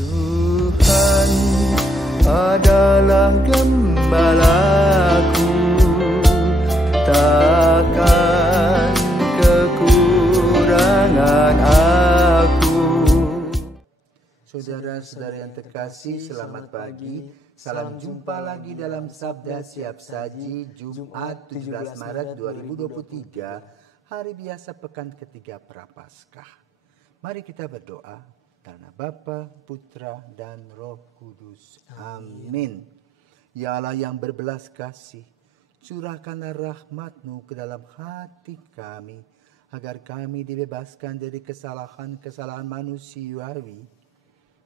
Tuhan adalah gembalaku, takkan kekurangan aku. Saudara-saudara yang terkasih, selamat pagi. Salam jumpa lagi dalam Sabda Siap Saji Jumat 17 Maret 2023, hari biasa pekan ketiga Prapaskah. Mari kita berdoa. Dalam nama Bapa, Putra, dan Roh Kudus. Amin. Ya Allah yang berbelas kasih, curahkanlah rahmat-Mu ke dalam hati kami, agar kami dibebaskan dari kesalahan-kesalahan manusiawi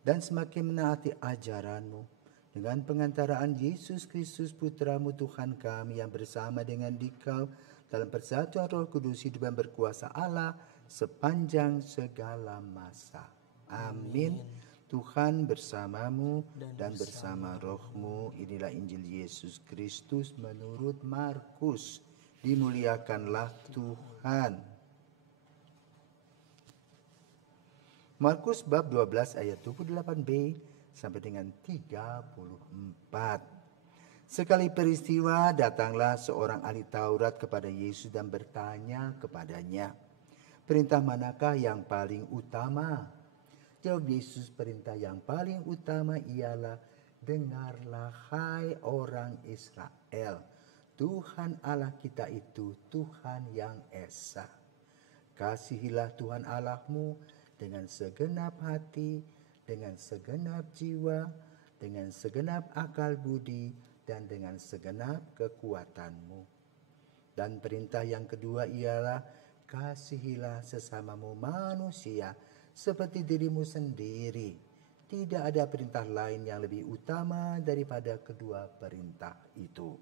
dan semakin menaati ajaran-Mu. Dengan pengantaraan Yesus Kristus Putra-Mu Tuhan kami, yang bersama dengan Dikau dalam persatuan Roh Kudus hidup dan berkuasa Allah sepanjang segala masa. Amin. Tuhan bersamamu dan bersama rohmu. Inilah Injil Yesus Kristus menurut Markus. Dimuliakanlah Tuhan. Markus bab 12 ayat 28b sampai dengan 34. Sekali peristiwa datanglah seorang ahli Taurat kepada Yesus dan bertanya kepadanya, "Perintah manakah yang paling utama?" Jawab Yesus, "Perintah yang paling utama ialah, dengarlah hai orang Israel, Tuhan Allah kita itu Tuhan yang esa. Kasihilah Tuhan Allahmu dengan segenap hati, dengan segenap jiwa, dengan segenap akal budi, dan dengan segenap kekuatanmu. Dan perintah yang kedua ialah, kasihilah sesamamu manusia seperti dirimu sendiri. Tidak ada perintah lain yang lebih utama daripada kedua perintah itu."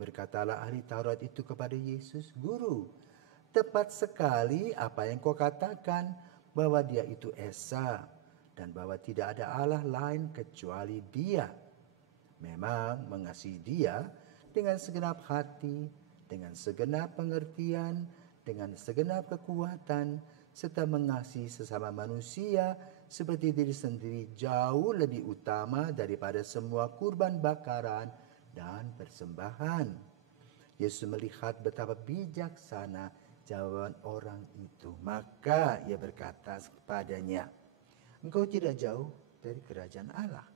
Berkatalah ahli Taurat itu kepada Yesus, "Guru, tepat sekali apa yang kau katakan, bahwa Dia itu esa dan bahwa tidak ada Allah lain kecuali Dia. Memang mengasihi Dia dengan segenap hati, dengan segenap pengertian, dengan segenap kekuatan, serta mengasihi sesama manusia seperti diri sendiri jauh lebih utama daripada semua kurban bakaran dan persembahan." Yesus melihat betapa bijaksana jawaban orang itu. Maka ia berkata kepadanya, "Engkau tidak jauh dari kerajaan Allah."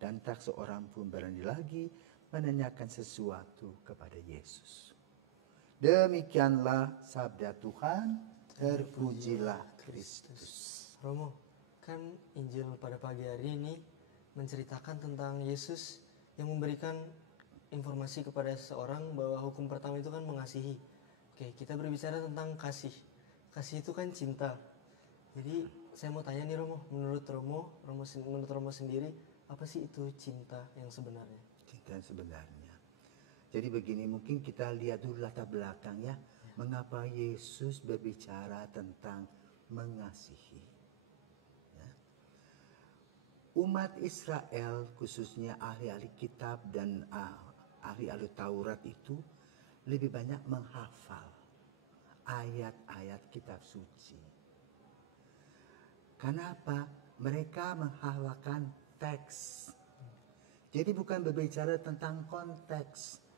Dan tak seorang pun berani lagi menanyakan sesuatu kepada Yesus. Demikianlah sabda Tuhan. Terpujilah Kristus. Romo, kan Injil pada pagi hari ini menceritakan tentang Yesus yang memberikan informasi kepada seseorang bahwa hukum pertama itu kan mengasihi. Oke, kita berbicara tentang kasih. Kasih itu kan cinta. Jadi saya mau tanya nih Romo, menurut Romo sendiri, apa sih itu cinta yang sebenarnya? Cinta yang sebenarnya. Jadi begini, mungkin kita lihat dulu latar belakang ya. Mengapa Yesus berbicara tentang mengasihi. Ya. Umat Israel, khususnya ahli-ahli kitab dan ahli-ahli Taurat itu lebih banyak menghafal ayat-ayat kitab suci. Kenapa? Mereka menghafalkan teks. Jadi bukan berbicara tentang konteks.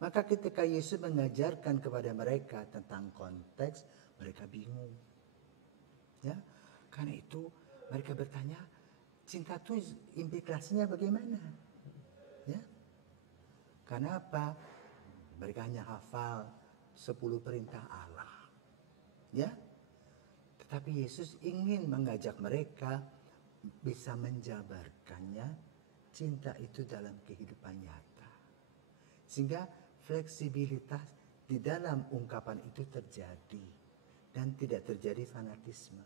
Maka ketika Yesus mengajarkan kepada mereka tentang konteks, mereka bingung. Ya, karena itu mereka bertanya, cinta itu implikasinya bagaimana? Ya. Kenapa? Mereka hanya hafal 10 perintah Allah. Ya. Tetapi Yesus ingin mengajak mereka bisa menjabarkannya cinta itu dalam kehidupan nyata. Sehingga fleksibilitas di dalam ungkapan itu terjadi dan tidak terjadi fanatisme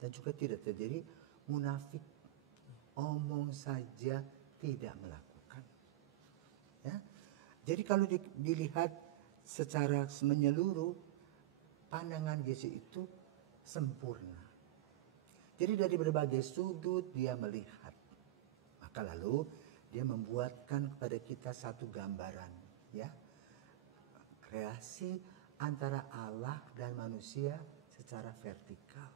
dan juga tidak terjadi munafik, omong saja tidak melakukan. Ya, jadi kalau dilihat secara menyeluruh, pandangan Yesus itu sempurna. Jadi dari berbagai sudut dia melihat, maka lalu dia membuatkan kepada kita satu gambaran. Ya, kreasi antara Allah dan manusia secara vertikal.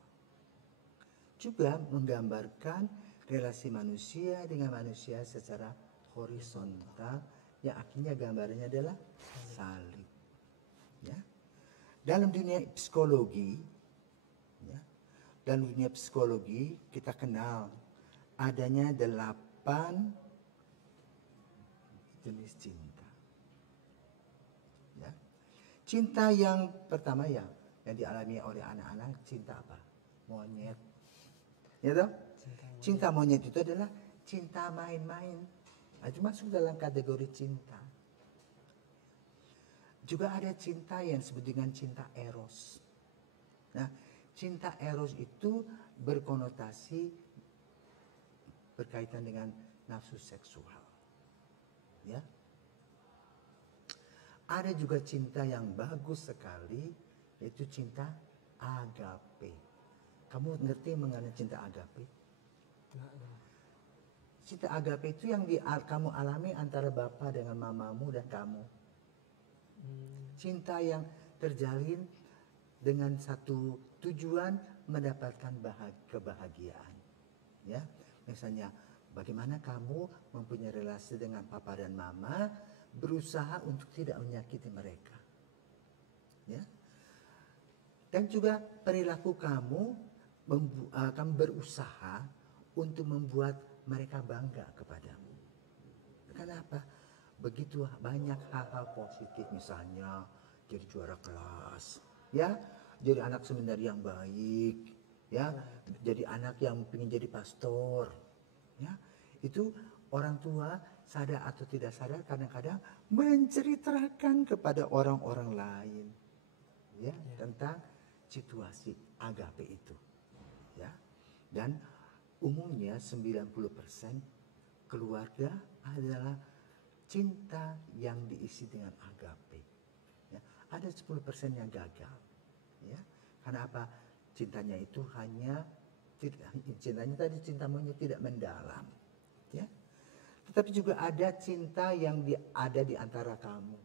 juga menggambarkan relasi manusia dengan manusia secara horizontal yang akhirnya gambarnya adalah salib. Ya. Dalam dunia psikologi, ya, dalam dunia psikologi kita kenal adanya 8 jenis cinta. Ya. Cinta yang pertama yang dialami oleh anak-anak, cinta apa? Monyet. Ya toh? Cinta monyet itu adalah cinta main-main. Nah, itu masuk dalam kategori cinta. Juga ada cinta yang disebut dengan cinta eros. Nah, cinta eros itu berkonotasi berkaitan dengan nafsu seksual. Ya. Ada juga cinta yang bagus sekali, yaitu cinta agape. Kamu ngerti mengenai cinta agape? Cinta agape itu yang kamu alami antara bapa dengan mamamu dan kamu. Cinta yang terjalin dengan satu tujuan mendapatkan kebahagiaan. Ya, misalnya bagaimana kamu mempunyai relasi dengan papa dan mama, berusaha untuk tidak menyakiti mereka. Ya. Dan juga perilaku kamu berusaha untuk membuat mereka bangga kepadamu. Kenapa? Begitu banyak hal-hal positif, misalnya jadi juara kelas, ya, jadi anak seminari yang baik, ya, jadi anak yang ingin jadi pastor, ya, itu orang tua sadar atau tidak sadar kadang-kadang menceritakan kepada orang-orang lain, ya, tentang situasi agape itu, ya, dan umumnya 90% keluarga adalah cinta yang diisi dengan agape. Ya, ada 10% yang gagal. Ya, karena apa? Cintanya itu cintanya tadi cinta monyet tidak mendalam. Ya, tetapi juga ada cinta yang ada di antara kamu.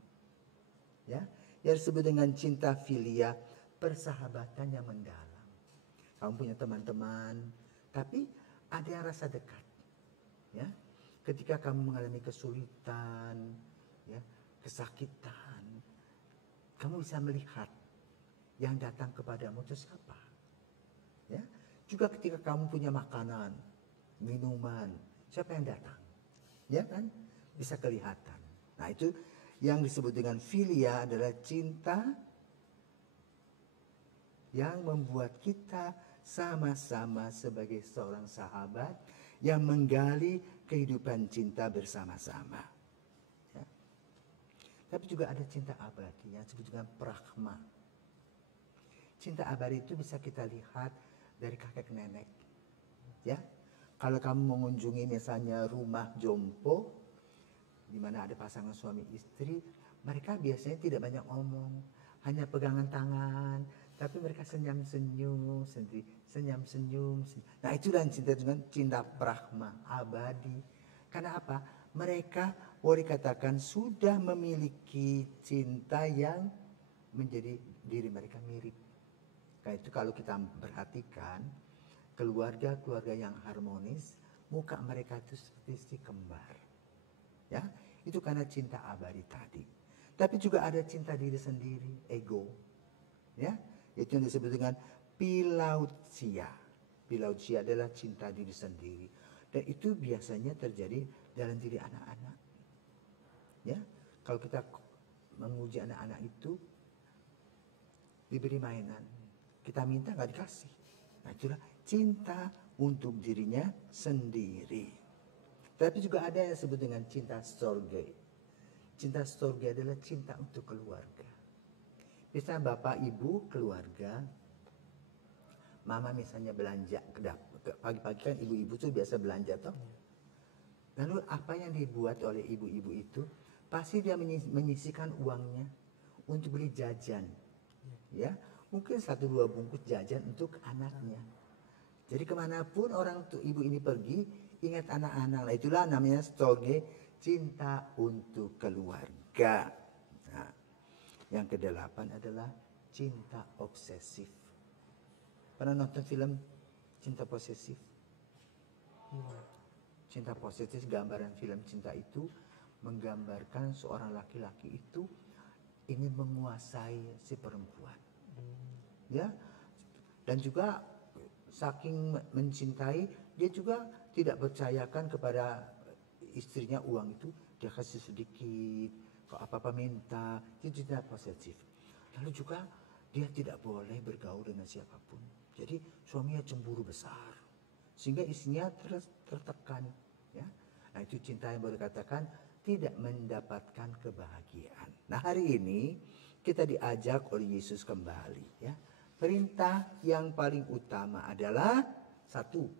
Ya, yang disebut dengan cinta filia, persahabatan yang mendalam. Kamu punya teman-teman, tapi ada yang rasa dekat. Ya, ketika kamu mengalami kesulitan, ya, kesakitan, kamu bisa melihat yang datang kepadamu itu siapa. Ya, juga ketika kamu punya makanan, minuman, siapa yang datang? Ya kan? Bisa kelihatan. Nah, itu yang disebut dengan filia adalah cinta yang membuat kita sama-sama sebagai seorang sahabat yang menggali kehidupan cinta bersama-sama. Ya. Tapi juga ada cinta abadi yang disebut dengan pragma. Cinta abadi itu bisa kita lihat dari kakek nenek. Ya, kalau kamu mengunjungi misalnya rumah jompo, di mana ada pasangan suami istri, mereka biasanya tidak banyak omong, hanya pegangan tangan, tapi mereka senyum-senyum sendiri, senyum-senyum. Nah, itulah cinta dengan cinta pragma, abadi. Karena apa? Mereka boleh katakan sudah memiliki cinta yang menjadi diri mereka mirip. Karena itu kalau kita perhatikan keluarga-keluarga yang harmonis, muka mereka itu seperti si kembar. Ya, itu karena cinta abadi tadi. Tapi juga ada cinta diri sendiri, ego. Ya, itu yang disebut dengan philautia. Philautia adalah cinta diri sendiri. Dan itu biasanya terjadi dalam diri anak-anak. Ya, kalau kita menguji anak-anak itu, diberi mainan, kita minta nggak dikasih. Nah, itulah cinta untuk dirinya sendiri. Tapi juga ada yang disebut dengan cinta storge. Cinta storge adalah cinta untuk keluarga. Misalnya bapak ibu keluarga, mama misalnya belanja, pagi-pagi kan ibu-ibu tuh biasa belanja toh. Lalu apa yang dibuat oleh ibu-ibu itu? Pasti dia menyisihkan uangnya untuk beli jajan. Ya, mungkin 1-2 bungkus jajan untuk anaknya. Jadi kemanapun orang tuh ibu ini pergi, ingat anak-anak. Nah, itulah namanya storge, cinta untuk keluarga. Nah, yang ke-8 adalah cinta obsesif. Pernah nonton film cinta posesif. Hmm. Cinta posesif, gambaran film cinta itu menggambarkan seorang laki-laki itu ingin menguasai si perempuan. Ya. Dan juga saking mencintai, dia juga tidak percayakan kepada istrinya uang itu dia kasih sedikit, kalau apa-apa minta, itu cinta posesif. Lalu juga dia tidak boleh bergaul dengan siapapun. Jadi suaminya cemburu besar, sehingga istrinya tertekan. Ya. Nah itu cinta yang boleh katakan tidak mendapatkan kebahagiaan. Nah hari ini kita diajak oleh Yesus kembali. Ya. Perintah yang paling utama adalah satu,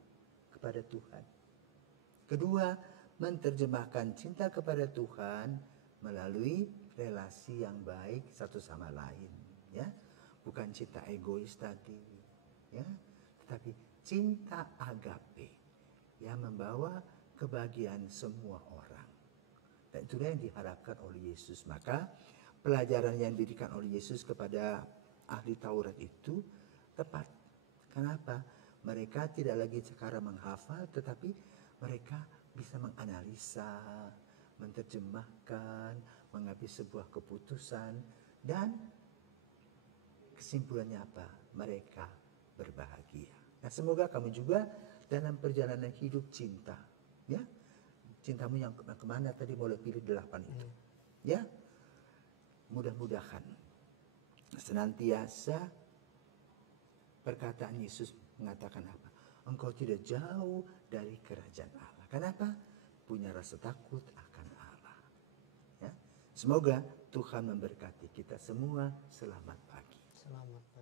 kepada Tuhan. Kedua, menerjemahkan cinta kepada Tuhan melalui relasi yang baik satu sama lain. Ya, bukan cinta egois tadi. Ya, tetapi cinta agape yang membawa kebahagiaan semua orang. Dan itulah yang diharapkan oleh Yesus. Maka pelajaran yang diberikan oleh Yesus kepada ahli Taurat itu tepat. Kenapa? Mereka tidak lagi sekarang menghafal, tetapi mereka bisa menganalisa, menerjemahkan, mengambil sebuah keputusan, dan kesimpulannya apa? Mereka berbahagia. Nah semoga kamu juga dalam perjalanan hidup cinta, ya, cintamu yang kemana tadi boleh pilih 8 itu, ya, mudah-mudahan senantiasa perkataan Yesus mengatakan apa? Engkau tidak jauh dari kerajaan Allah. Kenapa? Punya rasa takut akan Allah. Ya. Semoga Tuhan memberkati kita semua. Selamat pagi. Selamat.